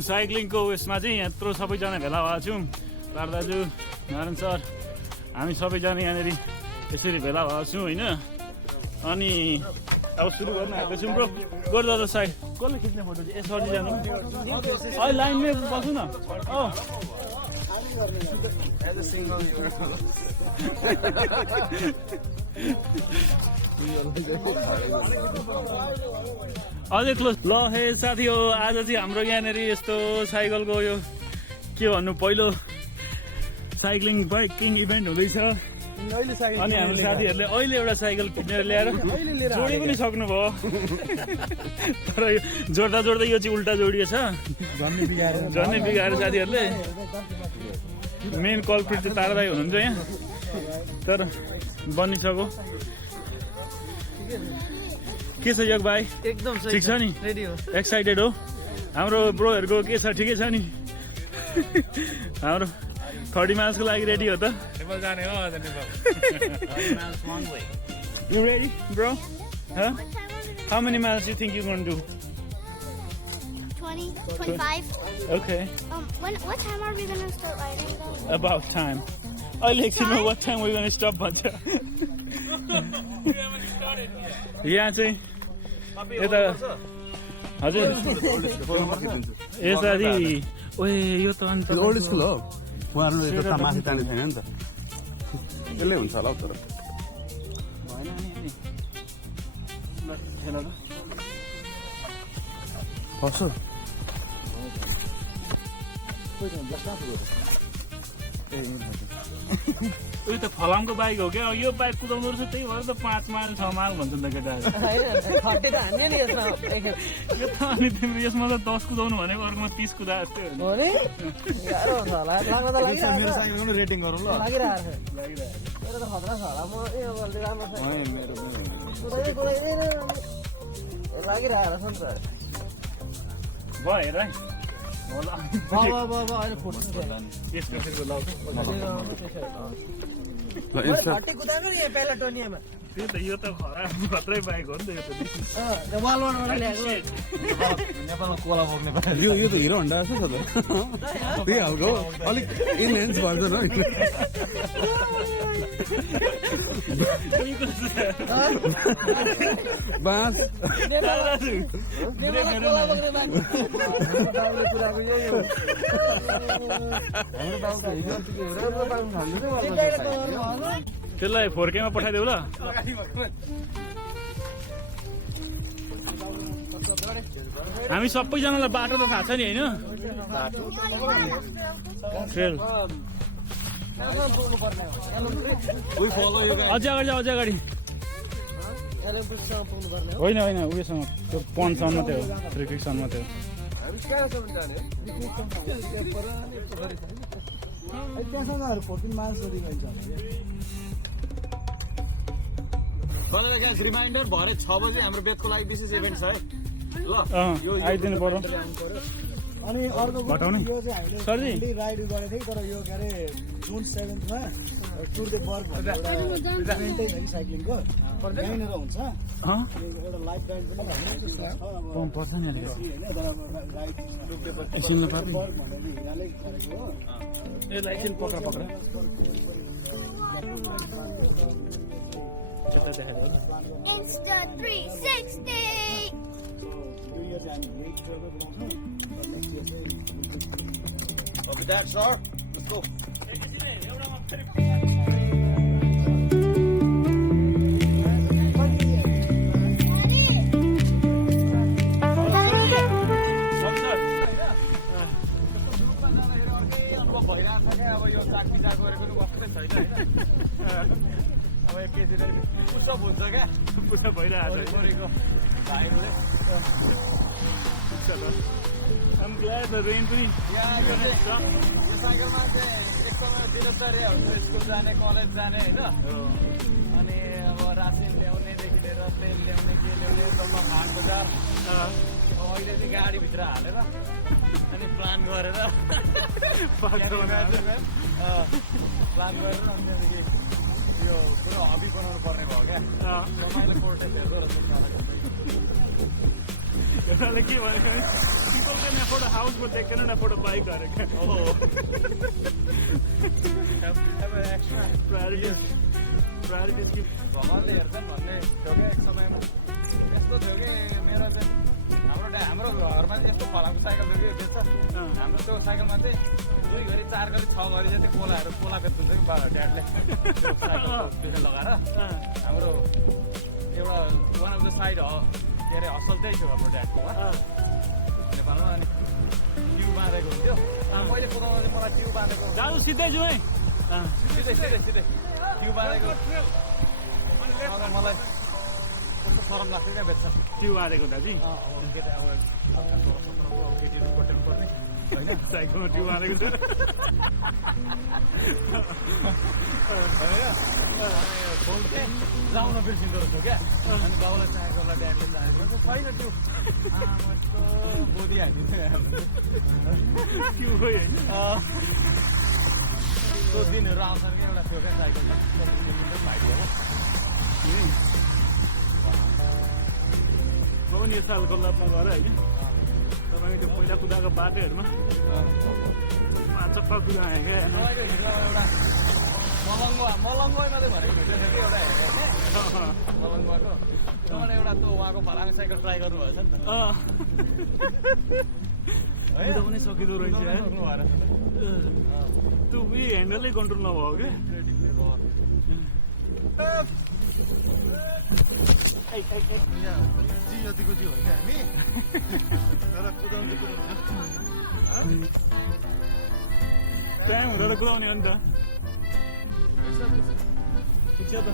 साइक्लिङको उयसमा चाहिँ यत्रो सबैजना भेला भएको छौँ। पार दाजु, नारायण सर, हामी सबैजना यहाँनिर यसरी भेला भएको छौँ होइन। अनि अब सुरु गर्न आएको छौँ ब्रो। गोर्दा साइड कसले खिच्ने फोटो चाहिँ यसरी जानु अहिले लाइनमै बसौँ न। अझै क्लोज ल। हे साथी हो, आज चाहिँ हाम्रो यहाँनिर यस्तो साइकलको यो के भन्नु पहिलो साइक्लिङ बाइकिङ इभेन्ट हुँदैछ। अनि हाम्रो साथीहरूले अहिले एउटा साइकल किनेर ल्याएर जोडी पनि सक्नुभयो। तर जोड्दा जोड्दै यो चाहिँ उल्टा जोडिएछ, झन्नै बिगाएर साथीहरूले। मेन कल्प्रिट चाहिँ तारा दाई हुनुहुन्छ यहाँ, तर बनिसक्यो। के छ योग भाइ? एकदम ठिक छ नि? रेडी हो, एक्साइटेड हो? हाम्रो ब्रोहरूको के छ, ठिकै छ नि? हाम्रो 30 miles को लागि रेडी हो त? You ready, bro? Huh? How many miles do you think you're going to do? 20, 25. Okay. What time are we going to start riding though? About time. अहिले एकछिनमा what time we're going to stop भन्छ। यहाँ चाहिँ यता हजुर ए साथी ओए यो त अन्त ओल्ड स्कुल हो। उहाँहरू यता माथि जाने छैन नि त, यसले हुन्छ होला हौ। तर भएन नि खेला त कसो उयो त फलामको बाइक हो क्या। यो बाइक कुदाउँदो रहेछ, त्यही भएर त 5 माइल 6 माइल भन्छ नि त केटाहरू। यो त अनि तिम्रो यसमा त 10 कुदाउनु भनेको अर्कोमा 30 कुदा जस्तै हो नि। रेटिङ गरौँ ल। भयो हेर है। त्यही त यो त खराब खत्रै बाइक हो नि त। यो त नेपालमा कोला बोक्ने यो त हिरो होन्डा जस्तो छ त, त्यही खालको अलिक इनहेन्स भर्जन हो। बाँस त्यसलाई 4K मा पठाइदेऊ ल। हामी सबैजनालाई बाटो त थाहा छ नि होइन? अझै अगाडि जाऊ, अझै अगाडि होइन होइन उयोसँग त्यो पन्चसम्म मात्रै हो, रिक्रिक्सन मात्रै हो। रिमाइन्डर भरे 6 बजे हाम्रो बेदको लागि विशेष इभेन्ट छ है ल। आइदिनु पर्यो। अनि अर्को घटाउने सरजी राइड गरेको थिएँ, तर यो के अरे जुन 7 मा टुर द बर्ग भन्ने एउटा इभेन्टै छ कि साइक्लिङको, यहीँनिर हुन्छ। एउटा लाइफ राइड पनि पर्छ नि होइन, तर राइड बर्ग भनेर हिराले गरेको हो। यसलाई एकछिन पक्रा पक्रा Insta 360. यो इयर चाहिँ हामी वेट गर्दै बनाउँछौँ। नेक्स्ट इयर चाहिँ Okay, that's all. Let's go. अब एकैछिन पुसअप हुन्छ क्या, पुसअप भइरहेको छ। I'm glad the rain पनि साइकलमा चाहिँ एकदमै दिनचर्याहरू स्कुल जाने, कलेज जाने होइन। अनि अब रासिन ल्याउनेदेखि लिएर तेल ल्याउने, के ल्याउने, तल्लो हाट बजार। अहिले चाहिँ गाडीभित्र हालेर अनि प्लान गरेर प्लान गरेर अनि त्यहाँदेखि यो पुरो हबी बनाउनु पर्ने भयो क्या। रमाइलो कोर्टेज हेर्दो रहेछ। एउटाले के भनेको भने people can afford a house but they cannot afford a bike अरे क्या प्रायोरिटिज कि भगवान्ले हेर्छन् भन्ने थियो क्या एक समयमा यस्तो थियो कि मेरो चाहिँ हाम्रो घरमा चाहिँ यस्तो फलामको साइकल थियो कि त्यस्तो हाम्रो त्यो साइकलमा चाहिँ 2 घडी 4 घडी 6 घडी जति कोला बेच्नुहुन्छ कि ड्याडले त्यो साइकलको पिछे लगाएर हाम्रो एउटा वान अफ द साइड के अरे हसल त्यही थियो हाम्रो ड्याडकोमा नेपालमा अनि ट्युब बाँधेको हुन्थ्यो मैले कुदाउँदा चाहिँ मलाई ट्युब बाँधेको दाजु सिधै जाउँ है सिधै ट्युब बाँधेको मलाई कस्तो सरम लाग्थ्यो क्या बेच्छ ट्युब बाँधेको दाजु केटा अब 17 केटीहरू कोट्याउनु पर्ने होइन साइकलमा ट्युब बाँधेको छ लाउन बिर्सिँदो रहेछ क्या अनि बाउलाई चाहेको होला ड्याडले चाहेको छैन त्यो बोधी हाल्नु ट्युब हो होइन त्यो दिनहरू आउँछन् कि एउटा थियो क्या साइकलमा भाइदियो म पनि यो साल गोल्लापमा गएर होइन तपाईँको त्यो पहिला कुदाएको बाटोहरूमा 5 चक्का कुदाएँ क्या एउटा मलङ्गवा मात्रै भनेको भेटेको थियो कि एउटा हेरेको थिएँ मलङ्गवाको तपाईँले एउटा त्यो उहाँको फलाङ साइकल ट्राई गर्नुभएछ नि त है पनि सकिँदो रहेछ त्यो उयो ह्यान्डलै कन्ट्रोल नभयो क्या जतिको चाहिँ होइन हामी तर कुदाउँदै टाइम हुँदा कुदाउने हो नि त ठिक छ त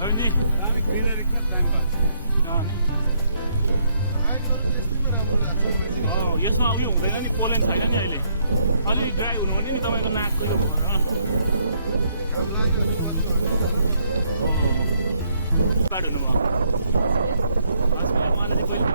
अब नि हामी ग्रिनरी क्या टाइम भएको यसमा उयो हुँदैन नि पोलेन छैन नि अहिले अलिक ड्राई हुनु भने नि तपाईँको नाकको यो कार्ड हुनुभयो उहाँले चाहिँ कहिले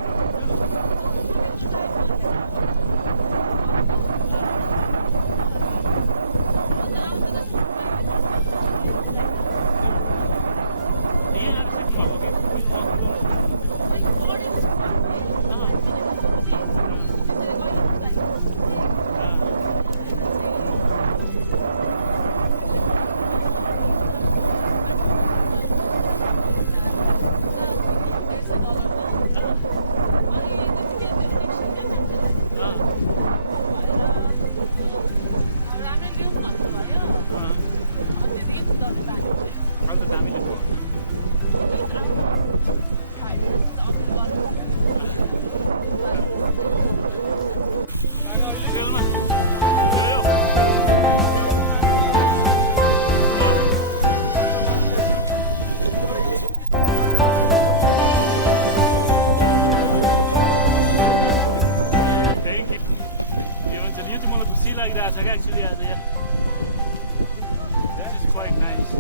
actually as yeah. That's quite nice.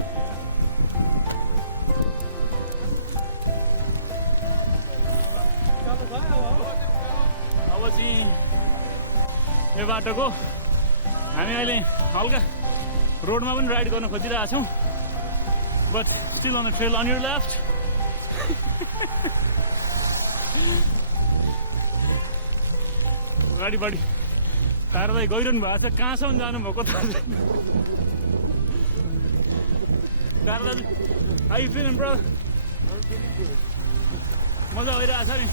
अब चाहिँ यो बाटोको हामी अहिले हल्का रोडमा पनि राइड गर्न खोजिरहेको छौँ but still on the trail on your left गाडी बढी कारवाही गइरहनु भएको छ कहाँसम्म जानुभएको थाहा छैन कारवाही हाउ यु फिलिङ ब्रो मजा भइरहेछ नि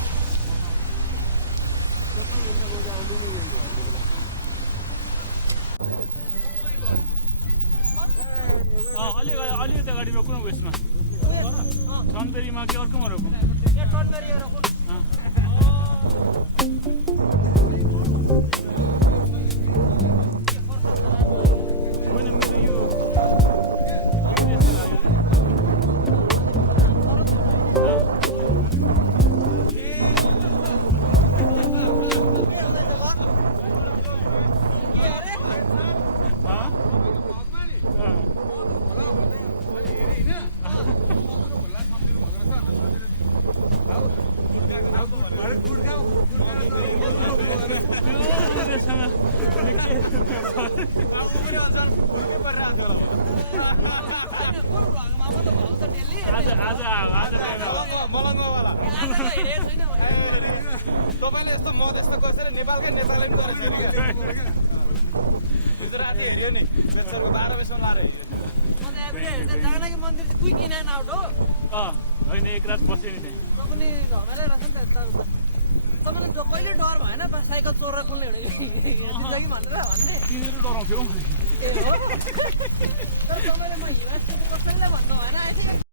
अलिकति अगाडिमा कुन वेस्टमा टनबेरीमा कि अर्कोमा रोक्नु आज तपाईँले यस्तो मत यस्तो बसेर नेपालकै नेताले पनि गरेको थियो क्या गुजराती हेऱ्यो नि 12 बजीसम्म लाएर हिँड्यो जानाकी मन्दिर चाहिँ क्विक इन एन्ड आउट हो होइन एक रात बस्यो नि त्यहाँ तपाईँले झमेलै रहेछ नि त तपाईँले कहिले डर भएन साइकल चोरेर कुनले हिँड्छ कि भनेर भन्ने तिनीहरू डराउँथ्यौ ए हो तर तपाईँले म हिँड्छु कसैलाई भन्नु भएन